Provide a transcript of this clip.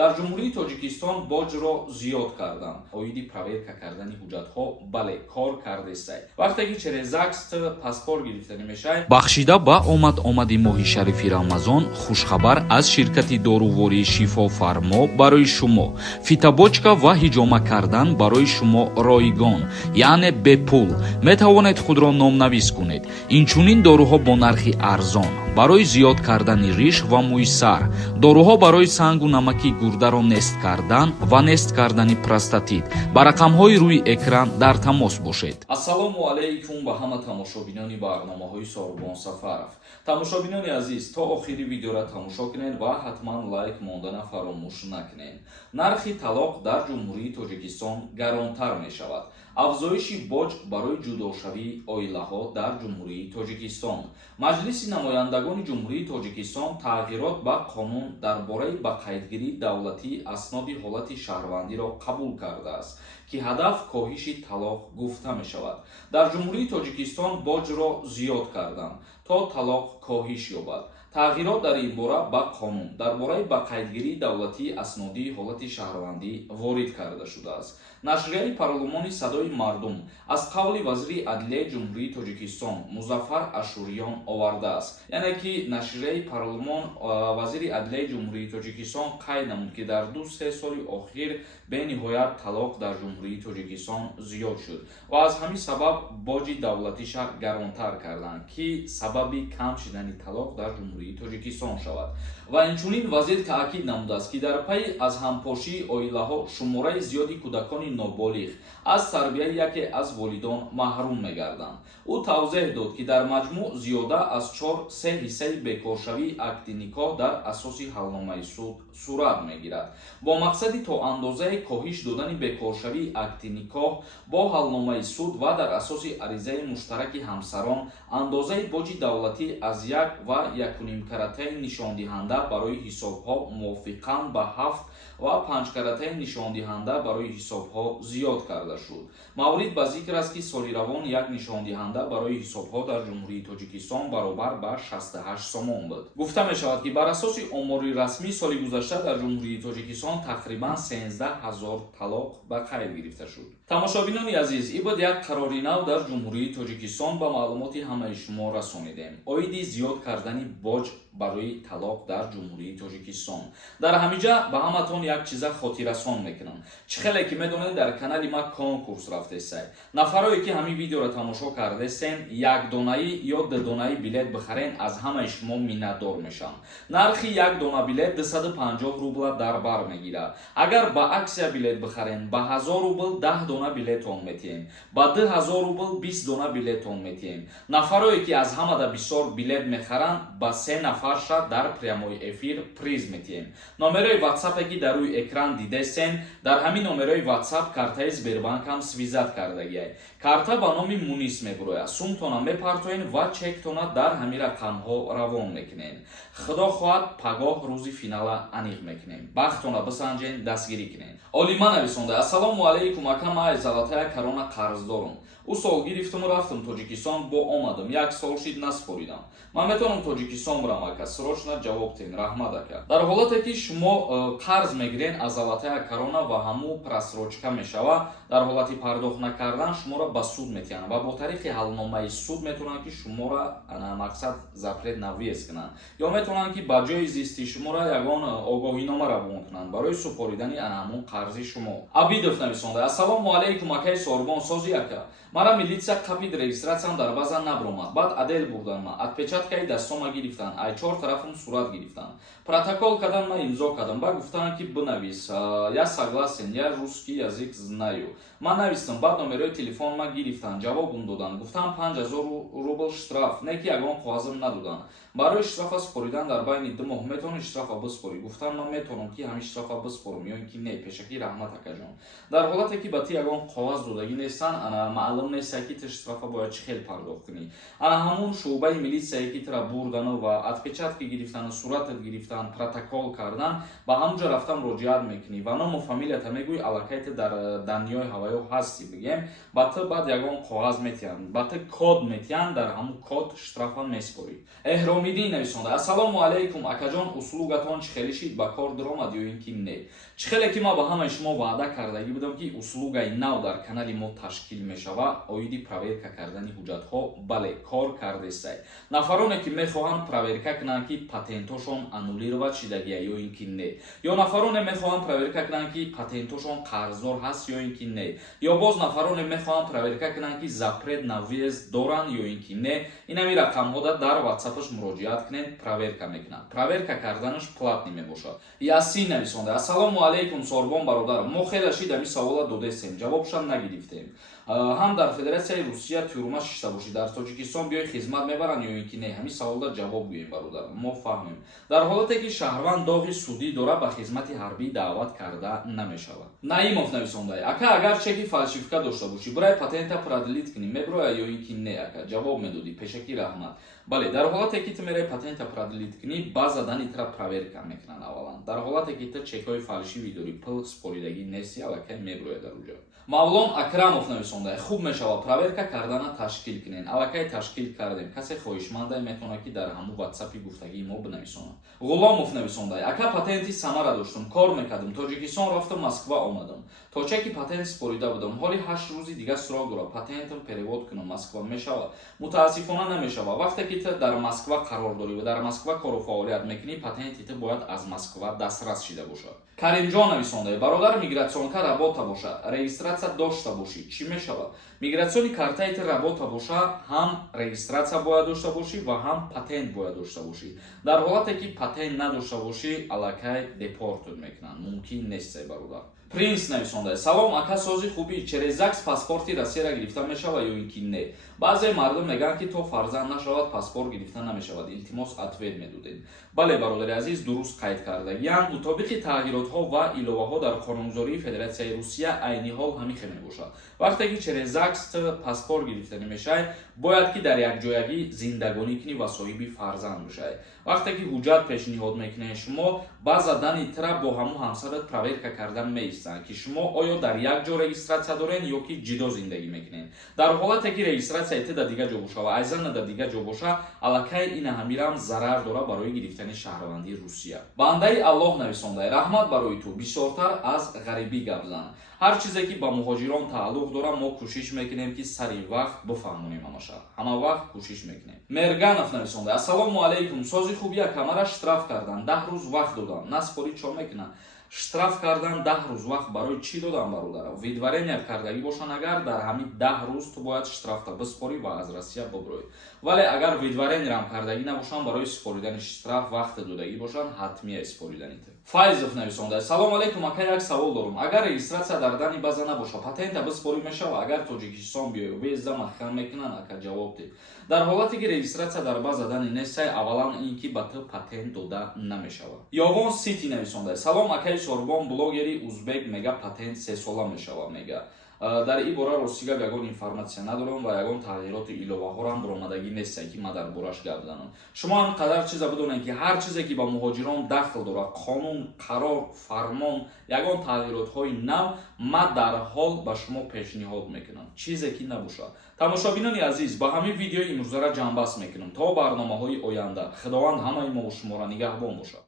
дар ҷумҳурии Тоҷикистон боҷро зиёд карданд. Оиди проверка кардани ҳуҷҷатҳо бале кор кардесай. Вақте ки через ЗАГС паспорт гирифтанӣ мешавад. Бахшида ба омади моҳи шарифи Рамазон хушхабар аз ширкати дорувори Шифофармо барои шумо. Фитобочка ва ҳиҷома кардан барои шумо ройгон, яъне бепул. Метавонед худро номнавис кунед. Инчунин доруҳо бо нархи арзон барои зиёд кардани риш ва мӯи сар, доруҳо барои сангу намаки гурдаро нест кардан ва нест кардани простатит. Ба рақамҳои рӯи экран дар тамос бошед. Ассалому алайкум ба ҳама тамошобинони барномаҳои Сорбон Сафаров. Тамошобинони азиз, то охири видеоро тамошо кунед ва ҳатман лайк мондана фаромӯш накунед. Нархи талоқ дар ҷумҳурии Тоҷикистон гаронтар мешавад. Афзоиши боҷ барои ҷудошавии оилаҳо дар ҷумҳурии Тоҷикистон. Маҷлиси намояндагони ҷумҳурии Тоҷикистон тағйирот ба қонун дар бораи ба қайдгирии давлатии асноди ҳолати шаҳрвандиро қабул кардааст, ки ҳадаф коҳиши талоқ гуфта мешавад. Дар ҷумҳурии Тоҷикистон боҷро зиёд карданд, то талоқ коҳиш ёбад. Тағйирот дар ин бора ба қонун дар бораи ба қайдгирии давлатии аснодии ҳолати шаҳрвандӣ ворид карда шудааст. Нашрияи парлумони Садои мардум аз қавли вазири адлияи ҷумҳурии Тоҷикистон Музаффар Ашуриён овардааст. Яъне ки нашрияи парлумон вазири адлияи ҷумҳурии Тоҷикистон қайд намуд, ки дар 2-3 соли охир бениҳоят талоқ дар ҷумҳурии Тоҷикистон зиёд шуд ва аз ҳамин сабаб боҷи давлатиша гаронтар карданд, ки сабаби кам шудани талоқ дар ҷумҳурии Тоҷикистон шавад. Ва инчунин вазир таъкид намудааст, ки дар пайи аз ҳампошии оилаҳо шумораи зиёди кӯдакони ноболиғ аз тарбияи яке аз волидон маҳрум мегарданд. Ӯ тавзеҳ дод, ки дар маҷмӯъ зиёда аз 4-3 ҳиссаи бекоршавии акди никоҳ дар асоси ҳалномаи суд сурат мегирад. Бо мақсади то андозае коҳиш додани бекоршавии акди никоҳ бо ҳалномаи суд ва дар асоси аризаи муштараки ҳамсарон андозаи боҷи давлатӣ аз 1 ва 1,5 каратаи нишондиҳанда барои ҳисобҳо мувофиқан ба 7 ва 5 каратаи нишондиҳанда барои ҳисобҳо зиёд карда шуд. Маврид ба зикр аст, ки соли равон як нишондиҳанда барои ҳисобҳо дар ҷумҳурии Тоҷикистон баробар ба 68 сомон буд. Гуфта мешавад, ки бар асоси омори расмӣ соли гузашта дар ҷумҳурии Тоҷикистон тақрибан 13 000 талоқ ба қайд гирифта шуд. Тамошобинони азиз, ин буд як қарори нав дар ҷумҳурии Тоҷикистон ба маълумоти ҳамаи шумо расонидем. Оиди зиёд кардани боҷ барои талоқ дар ҷумҳурии Тоҷикистон. Дар ҳамиҷа ба ҳаматон як чиза хотиррасон мекунам. Чӣ хеле ки медонед, дар канали ма конкурс рафтесай. Нафарое ки ҳамин видеоро тамошо кардесен, якдонаи ё дудонаи билет бихарен, аз ҳамаи шумо миннатдор мешам. Нархи як дона билет 250 рубла дар бар мегирад. Агар ба аксия билет бихарен, ба 1000 рубл 10 дона билетон метиҳем, ба 2000 рубл 20 дона билетон метиҳем. Нафарое ки аз ҳамада бисёр билет мехаранд, ба 3 нафарша дар прямои эфир приз метиҳем. Номерои WhatsApp ки дар рӯи экран дидесен, дар ҳамин номерои WhatsApp картаи Сбербанкам свизат кардагиай. Карта ба номи Мунис мебурояд. Сумтона мепартоен ва чектона дар ҳамин рақамҳо равон мекунен. Худо хоҳад пагоҳ рӯзи финала аниқ мекунем. Бахтона бисанҷен, дастгирӣ кунен. Олима нависонда: ассалому алайкум ака, ман Золотая корона қарздорам. Ӯ сол гирифтам рафтам Тоҷикистон, бо омадам 1 сол шид наспоридам. Ман метавонам Тоҷикистон бурам ака, срочно ҷавоб тен, раҳмат ака. Дар ҳолате ки шумо қарз мегирен аз Золотая корона ва ҳамун просрочка мешава, дар ҳолати пардохт накардан шуморо ба суд метиҳанд ва бо тариқи ҳалномаи суд метавонанд ки шуморо мақсад запрет навиес кунанд, ё метавонанд ки ба ҷои зисти шуморо ягон огоҳинома равон кунанд барои супоридани ҳамун қарзи шумо. Абидов нависонда: ассалому алайкум акаи Сорбон созӣ ака. Мара милитсия қабид регистратсиям дар база набромад. Баъд адел бурдан ма, отпечаткаи дастома гирифтан, ай 4 тарафам сурат гирифтан. Протокол кардан, ма имзо кардам. Ба гуфтанд ки бинавис, я согласен, я русский язык знаю. Ман навистам, баъд номерои телефон ма гирифтан, ҷавобум додан. Гуфтам 5000 рубл штраф, не ки ягон қоғазам надодан. Барои штрафа споридан дар байни 2 моҳ метавонӣ штрафа биспорӣ. Гуфтам ман метавонам ки ҳамин штрафа биспорам, ё ин ки не. Пешакӣ раҳмат акаҷон. Дар ҳолате ки ба ти ягон қоғаз додагӣ нестан, маълум нест ки ти штрафа бояд чӣ хел пардохт кунӣ. Ана ҳамун шуъбаи милитсияе ки тира бурдану ва отпечатки гирифтану суратат гирифтан, протокол кардан, ба ҳамуҷа рафтан муроҷиат мекунӣ ва ному фамилията мегӯӣ, аллакай ти дар даниёи ҳаваё ҳасти бигем, ба ти баъд ягон қоғаз метиҳанд, ба ти код метиҳанд, дар ҳамун код штрафа меспорӣ. Эҳром Ниёмиддин нависонда: Ассалому алайкум акаҷон, услугатон чӣ хеле шид ба кор даромад ё ин ки не? Чӣ хеле ки ман ба ҳамаи шумо ваъда кардагӣ будам ки услугаи нав дар канали мо ташкил мешава, оиди проверка кардани ҳуҷҷатҳо. Бале, кор кардесай. Нафароне ки мехоҳанд проверка кунанд ки патентошон аннулировать шидагия ё ин ки не? Ё нафароне мехоҳанд проверка кунанд ки патентошон қарздор ҳаст ё ин ки не? Ё боз нафароне мехоҳанд проверка кунанд ки запрет на въезд доранд ё ин ки не? Инами рақамҳода дар WhatsApp-аш муроҷиат кунед, проверка мекунад. Проверка карданаш платнӣ мебошад. Ясин нависонда: Ассалому алайкум Сорбон бародар, мо хеле шид ами савола додестем, ҷавобшан нагирифтем. Ҳам дар Федератсияи Русия тюрма шишта бошӣ, дар Тоҷикистон биёи хизмат мебаранд ё ин ки не? Ҳамин саволда ҷавоб гӯем бародар, мо фаҳмем. Дар ҳолате ки шаҳрванд доғи судӣ дора, ба хизмати ҳарбӣ даъват карда намешавад. Наимов нависондай: Ака, агар чеки фалшификат дошта бошӣ, бурай патента продлит кунӣ, меброяд ё ин ки не? Ака, ҷавоб медодӣ, пешакӣ раҳмат. Бале, дар ҳолате ки ту мераи патента продлит кунӣ, ба задани тра проверка мекунанд аввалан. Дар ҳолате ки ту чекҳои фалшивӣ дорӣ, пул споридагӣ нести, аллакай меброяд дар уҷо. Мавлон Акрамов нависондай: Хуб мешавад проверка кардана ташкил кунед. Аллакай ташкил кардем. Касе хоҳишмандай метавонад ки дар ҳамун WhatsApp-и гуфтагии мо бинависонад. Ғуломов нависондай: Ака, патенти самара доштум, кор мекардам, Тоҷикистон рафтам, Москва омадам. То чеки патент спорида будам. Ҳоли 8 рӯзи дига срок дорад. Патентам перевод кунам, Москва мешавад? Мутаассифона намешавад. Вақте ки ту дар Москва қарор дорӣ ва дар Москва кору фаъолият мекунӣ, патенти ту бояд аз Москва дастрас шида бошад. Каримҷон нависондай: Бародар, мигратсионка работа бошад, регистратсия дошта бошӣ, чӣ мешавад? Мигратсиони картаи ту работа бошад, ҳам регистратсия бояд дошта бошӣ ва ҳам патент бояд дошта бошӣ. Дар ҳолате ки патент надошта бошӣ, аллакай депортод мекунанд. Мумкин несте бародар. Принс нависондай: Салом ака, сози хубӣ, через ЗАГС паспорти Россияро гирифта мешавад ё ин ки не? Баъзе мардум мегӯянд ки то фарзанд нашавад, паспорт гирифта намешавад. Илтимос ответ медодед. Бале, бародари азиз, дуруст қайд кардагиянд. Мутобиқи тағйиротҳо ва иловаҳо дар қонунгузории Федератсияи Русия айни ҳол ҳамин хел мебошад. Вақте ки через ЗАГС паспорт гирифта намешавад, бояд ки дар якҷоягӣ зиндагонӣ кунӣ ва соҳиби фарзанд бошад. Вақте ки ҳуҷҷат пешниҳод мекунед шумо, ба задани тра бо ҳамун ҳамсарат проверка кардан меистанд ки шумо оё дар як ҷо регистратсия доред ё ки ҷудо зиндагӣ мекунед. Дар ҳолате ки регистратсияи ту дар дига ҷо боша ва айзан дар дига ҷо боша, аллакай ина ҳамирам зарар дора барои гирифтани шаҳрвандии Русия. Бандаи Аллоҳ нависондай: Раҳмат барои ту, бисёртар аз ғарибӣ гап зан. Ҳар чизе ки ба муҳоҷирон тааллуқ дора, мо кӯшиш мекунем ки сари вақт бифаҳмонем ҳамаша. Ҳама вақт кӯшиш мекунем. Мерганов нависондай: Ассалому алайкум, сози хубия, камара штраф кардан, 10 рӯз вақт додам, наспорӣ чо мекунам? Штраф кардан 10 рӯз вақт барои чӣ додам бародар? Видварения кардагӣ бошанд, агар дар ҳамин 10 рӯз ту бояд штрафта биспорӣ ва аз Россия биброӣ. Вале агар видварениям кардагӣ набошанд, барои споридани штраф вақти додагӣ бошанд, ҳатмия споридани ту. Файзов нависондай: Салом алайкум ака, як савол дорам. Агар регистратсия дар дани база набоша, патента биспорӣ мешава? Агар Тоҷикистон биёй, везда махкам мекунанд? Ака, ҷавоб дед. Дар ҳолате ки регистратсия дар база дани нестай, аввалан ин ки ба ту патент дода намешавад. Ёвон Сити нависондай: Салом акаи Сорбон, блогери узбек мега патент 3 сола мешава мега. Дар ин бора ростигап ягон информатсия надорам ва ягон тағйироти иловаҳорам баромадагӣ нестае ки ман дар бораш гап занам. Шумо ҳам қадар чиза бидонед ки ҳар чизе ки ба муҳоҷирон дахл дорад, қонун, қарор, фармон, ягон тағйиротҳои нав, ман дарҳол ба шумо пешниҳод мекунам. Чизе ки набошад. Тамошобинони азиз, ба ҳамин видеои имрӯзара ҷамъбаст мекунам. То барномаҳои оянда. Худованд ҳамаи мо шуморо нигаҳбон бошад.